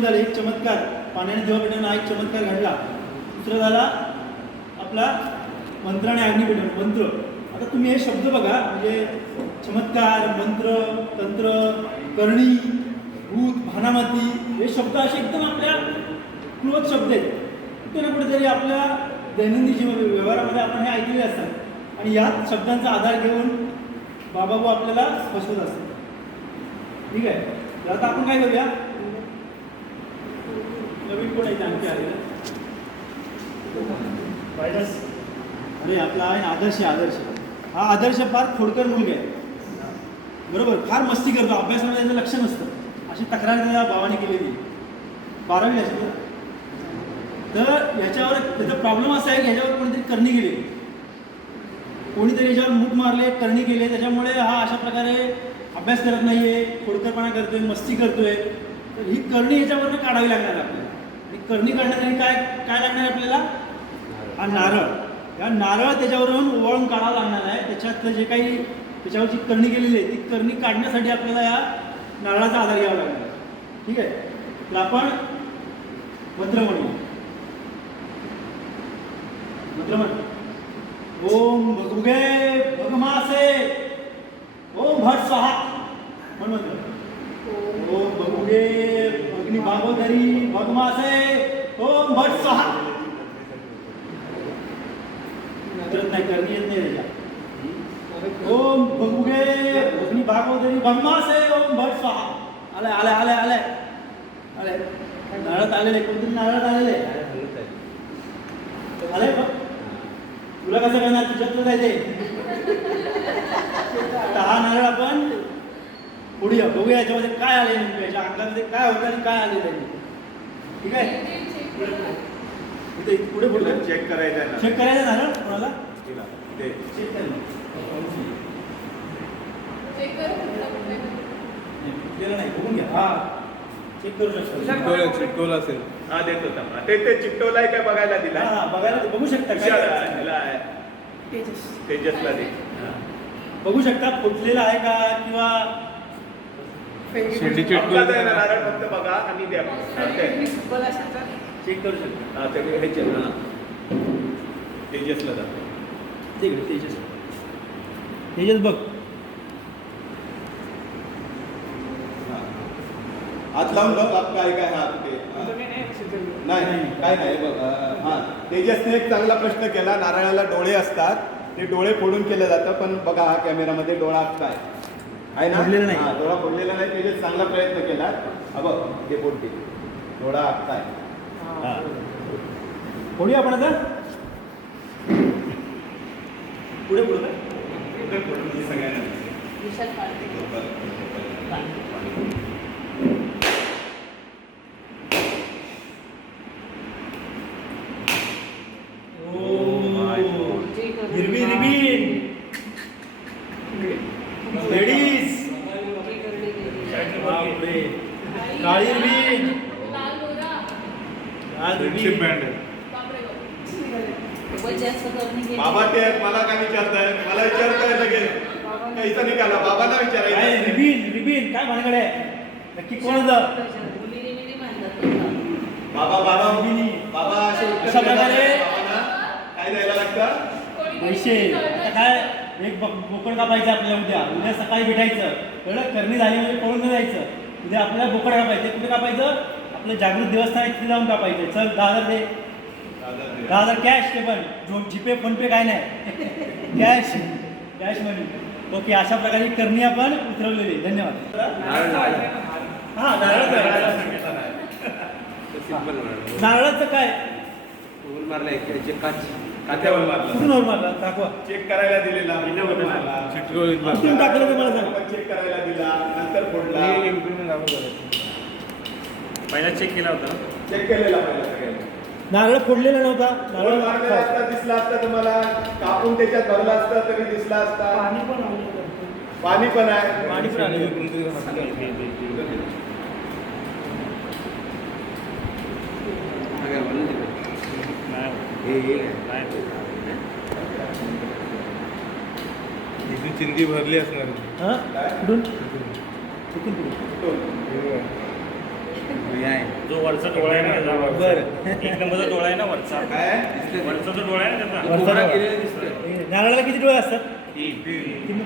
दोन झाले एक चमत्कार. पाण्याने देवापेठण हा एक चमत्कार घडला दुसरा झाला आपला मंत्र आणि अग्निपेठण मंत्र. आता तुम्ही हे शब्द बघा म्हणजे चमत्कार मंत्र तंत्र करणी भूत भानामाती हे शब्द असे एकदम आपल्या क्लोज शब्द आहेत. कुठे ना कुठेतरी आपल्या दैनंदिन जीवन व्यवहारामध्ये आपण हे ऐकलेले असतात. आणि याच शब्दांचा आधार घेऊन बाबाबू आपल्याला फसवत असतात ठीक आहे? तर आता आपण काय करूया? नवीन कोण आहे आणखी आलेलं? अरे आपला आहे आदर्श आहे आदर्श. हा आदर्श फार खोडकर मुलगा आहे. बरोबर? फार मस्ती करतो. अभ्यासामध्ये त्याचं लक्ष नसतं. अशी तक्रार त्याच्या भावाने केलेली बारावी असेल ना? तर याच्यावर त्याचा प्रॉब्लेम असा आहे की ह्याच्यावर कोणीतरी करणी केली. कोणीतरी याच्यावर मूठ मारले करणी केले. त्याच्यामुळे हा अशा प्रकारे अभ्यास करत नाहीये. खोडकरपणा करतोय मस्ती करतोय. तर ही करणी याच्यावरनं काढावी लागणार आहे आपल्याला. आणि करणी काढण्यासाठी काय काय लागणार आहे आपल्याला? हा नारळ. या नारळ त्याच्यावरून ओवाळून काढावं लागणार आहे. त्याच्यात जे काही त्याच्यावरची करणी केलेली आहे ती करणी काढण्यासाठी आपल्याला या नारळाचा आधार घ्यावा लागणार ठीक आहे? तर आपण मंत्र म्हणूया मंत्र म्हण. ओम भगुगे भगमासे ओम भट स्वाहा म्हण मंत्र ओम भगुगे अग्नि भागोदरी भगमासे ओम भट स्वाहा उतरत नाही करणी येत नाही त्याच्या। ओम भगुगे अग्नि भागोदरी भगमासे ओम भट स्वाहा आलाय आलाय आलाय आलाय आलाय नारळात आलेले कोणतरी नारळात आलेले। आलाय बघ। तुला कसं करणार? तुझ्यात जायचे आता हा नारळ आपण पुढे बघूया याच्यामध्ये काय आले नेमकं याच्या अंगामध्ये काय होतं आणि काय आले त्यांनी. ठीक आहे? इथे पुढे पुढे चेक करायचं आहे ना. चेक करायचं नारळ कोणाला? तिला. ते चेक कर. ना. नाही, बघून घ्या. हा. चेक करू शकता. चिटकवलं चिटकवलं असेल. हा देत होता हा, ते ते चिकटवलाय काय बघायला दिला हा बघायला ते बघू शकता. आहे. तेजसला दे. हा. बघू शकता फुटलेला आहे का किंवा ना, नारळ फक्त बघा आणि द्या. हा, ते. चेक करू शकता. हा ते ह्याचे हा. तेजसला जा. तेजस. तेजस बघ. हात लावून बघ आप काय काय हा ते हा. नाही नाही काय नाही बघ हा तेजसने एक चांगला प्रश्न केला. नारळाला डोळे असतात. ते डोळे फोडून केलं जातं पण बघा हा कॅमेरामध्ये डोळा काय. आहे ना? फोडलेला नाही. हा, डोळा फोडलेला नाही तेजस चांगला प्रयत्न केला. हा बघ ते फोडते डोळा काय हा. फोडूया आपण आता? पुढे पुढे काय ते फोडून म्हणजे सगळ्यांना हिरवी रिबीन लेडीज बापरे काळी रिबीन लाल फ्रेंडशिप रिबीन बँड बाबा ते मला काय विचारताय? मला विचारताय लगेच. काहीचा निघाला. बाबांना काय विचारायचं रिबीन रिबीन. काय भानगड आहे? नक्की कोण होतं? बाबा बाबा बाबा असे उत्तर अशा देतात प्रकारे- बाबांना. काय द्यायला लागतं? पैसे. आता काय? एक ब- बोकड कापायचं आपल्याला उद्या. उद्या सकाळी भेटायचं. कळलं? करणी झाली म्हणजे पळून नाही जायचं. उद्या आपल्याला बोकड कापायचं. कुठे कापायचं? आपलं जागृत देवस्थान आहे तिथे जाऊन कापायचं. चल दहा हजार दे दहा हजार कॅश ते पण जो जीपे फोनपे काय नाही. कॅश कॅश मनी ओके अशा प्रकारे करणी आपण उतरवलेली. धन्यवाद. हा नारळाचं काय काच खात्यावर मारलं कुठून वर मारला? दाखवा. चेक करायला दिलेला. टाकलं ते मला सांगा. चेक करायला दिला. नंतर फोडला. पहिला चेक केला होता. चेक केलेला पहिला. नारळ फोडलेला नव्हता. नारळ असता दिसला असता तुम्हाला? कापून त्याच्यात भरला असता तरी दिसला असता? पाणी पण. पाणी पण आहे. पाणी पण आलं. चिंदी भरली असणार. हा? कुठून कुठून. हे. जो वरचा डोळा आहे ना बरं. एक नंबरचा डोळा आहे ना वरचा? काय? वरचा जो डोळा आहे ना त्याचा? वरचा. नारळाला किती डोळे असतात?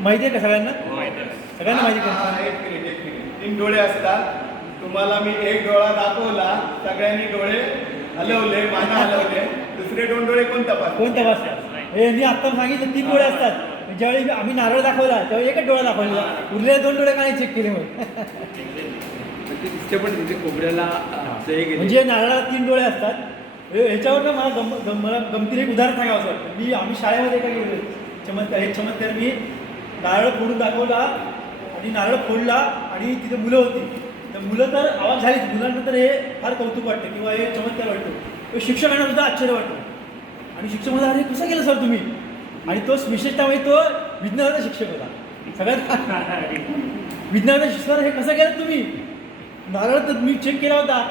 माहिती आहे का सगळ्यांना? माहिती आहे. सगळ्यांना माहिती हा, का? हा, एक मिनिट एक मिनिट. तीन डोळे असतात. तुम्हाला मी एक डोळा दाखवला. सगळ्यांनी डोळे हलवले माना हलवले. दुसरे दोन डोळे कोण तपास कोण तपासतात? हे मी आता सांगितलं तीन डोळे असतात. ज्यावेळी आम्ही नारळ दाखवला त्यावेळी एकच डोळा दाखवला उरलेले दोन डोळे का नाही चेक केले मग? ते दिसते पण तिथे कोबऱ्याला हे. केलंय. म्हणजे नारळाला तीन डोळे असतात. हे- ह्याच्यावर ना मला गम मला गमतीने एक उदाहरण सांगावं असं वाटतं. मी आम्ही शाळेमध्ये काय गेलो चमत्कार एक चमत्कार मी नारळ फोडून दाखवला आणि नारळ फोडला आणि तिथे मुलं होती. तर मुलं तर आवाज झालीच मुलांना तर हे फार कौतुक वाटतं किंवा हे चमत्कार वाटतो. शिक्षकांना सुद्धा आश्चर्य वाटतं. आणि शिक्षक म्हणतात अरे कसं केलं सर तुम्ही? आणि तो विशेषतः म्हणजे तो विज्ञानाचा शिक्षक होता. सगळ्यात विज्ञानाचा शिक्षक हे कसं केलं तुम्ही? नारळ तर मी चेक केला होता.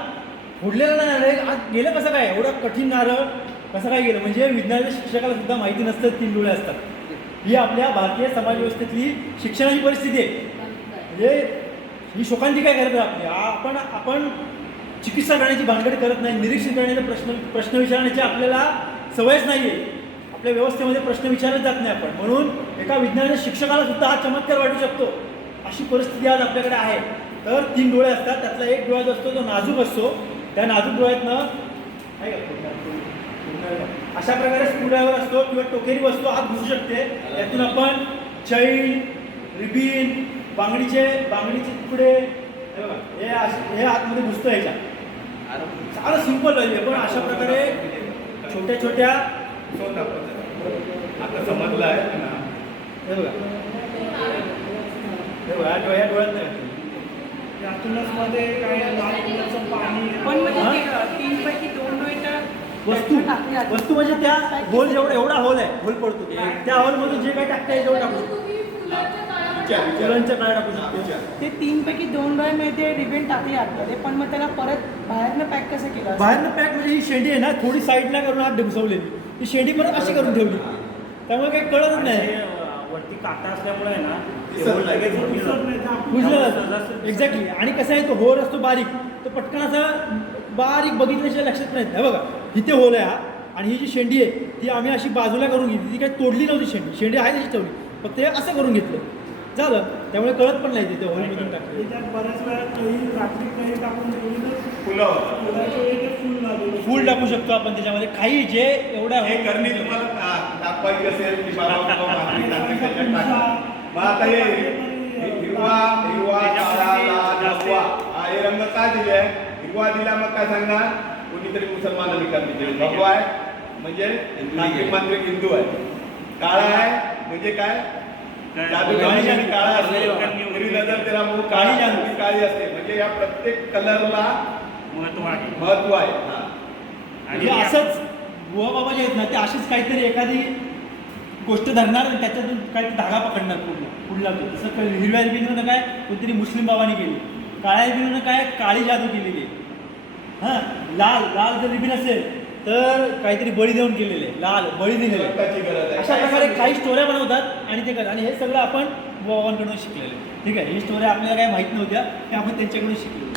फोडलेला नाही नारळ आज गेलं कसं काय? एवढं कठीण नारळ कसं काय गेलं? म्हणजे विज्ञानाच्या शिक्षकाला सुद्धा माहिती नसतं तीन डोळे असतात. ही आपल्या भारतीय समाज व्यवस्थेतली शिक्षणाची परिस्थिती आहे. म्हणजे ही शोकांती काय करत आपली? आपण आपण चिकित्सा करण्याची भानगड करत नाही निरीक्षण करण्याचा प्रश्न प्रश्न विचारण्याची आपल्याला सवयच नाही आहे आपल्या व्यवस्थेमध्ये प्रश्न विचारत जात नाही आपण. म्हणून एका विज्ञानाच्या शिक्षकाला सुद्धा हा चमत्कार वाटू शकतो. अशी परिस्थिती आज आपल्याकडे आहे. तर तीन डोळे असतात त्यातला एक डोळा जो असतो तो नाजूक असतो. त्या नाजूक डोळ्यातनं अशा प्रकारे स्क्रूड्रायव्हर असतो किंवा टोकेरी वस्तू आत घुसू शकते. त्यातून आपण चैन रिबीन बांगडीचे बांगडीचे तुकडे हे बघा, हे हे आतमध्ये घुसतं ह्याच्या चांगलं सिंपल पाहिजे पण अशा प्रकारे छोट्या छोट्या. आता समजलं आहे ना. हे बघा. हे बघा डोळ्या डोळ्यात नाही. यातूनच मध्ये काय लाल फुलाचं पाणी पण म्हणजे हा? ते तीन पैकी दोन वस्तू. वस्तू म्हणजे त्या होल जेवढा एवढा होल आहे होल पडतो ते. त्या होलमधून जे काही टाकता येईल तेवढं टाकू फुलांच्या काळ्या टाकू शकतो. ते तीन पैकी दोन डोळे म्हणजे ते रिबेन टाकले आतमध्ये पण मग त्याला परत बाहेरनं पॅक कसं केलं? बाहेरनं पॅक म्हणजे ही शेंडी आहे ना थोडी साईडला करून आत घुसवलेली ती शेंडी परत अशी करून ठेवली. त्यामुळे काही कळतच आणि नाही. हे, वरती काटा असल्यामुळे आहे ना ते होल. लगेच जातं. एक्झॅक्टली आणि कसं आहे तो होल असतो बारीक. तो पटकन असा बारीक बघितल्याशिवाय लक्षात नाही हे बघा इथे होल आहे हा. आणि ही जी शेंडी आहे ती आम्ही अशी बाजूला करून घेतली. ती काही तोडली नव्हती शेंडी. शेंडी आहे तशी ठेवली फक्त हे असं करून घेतलं. झालं त्यामुळे कळत पण नाही तिथे टाकलं. त्याच्यात बऱ्याच वेळा काही रात्री काही टाकून ठेवली तर फुलं. टाकू शकतो आपण त्याच्यामध्ये. काही जे एवढ्या हे करणे तुम्हाला दाखवायची असेल की. मग आता हे हे हिरवा हिरवा हा हे रंग का दिले? हिरवा दिला मग काय सांगणार? कोणीतरी मुसलमानांनी करणे दिले भगवा आहे. म्हणजे मांत्रिक हिंदू आहे. काळा आहे म्हणजे काय काय? काळी आणि असतो म्हणजे या प्रत्येक कलरला महत्त्व आहे. महत्त्व आहे. हा. म्हणजे असंच बुवा बाबा जे आहेत ना ते अशीच काहीतरी एखादी गोष्ट धरणार आणि त्याच्यातून काहीतरी धागा पकडणार पूर्ण पुढला तो. जसं क- हिरव्या रिबिननं काय कोणतरी मुस्लिम बाबांनी केली. काळ्या रिबिननं काय काळी जादू केलेली आहे. हां लाल लाल जर रिबिन असेल तर काहीतरी बळी देऊन केलेले. लाल बळी दिलेले. अशा प्रकारे काही स्टोऱ्या बनवतात आणि ते करतात. आणि हे सगळं आपण बाबांकडून शिकलेलं. ठीक आहे? ही स्टोऱ्या आपल्याला काही माहीत नव्हत्या त्या आपण त्यांच्याकडून शिकलो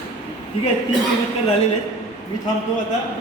ठीक आहे? तीन चमत्कार झालेले आहेत. मी थांबतो आता.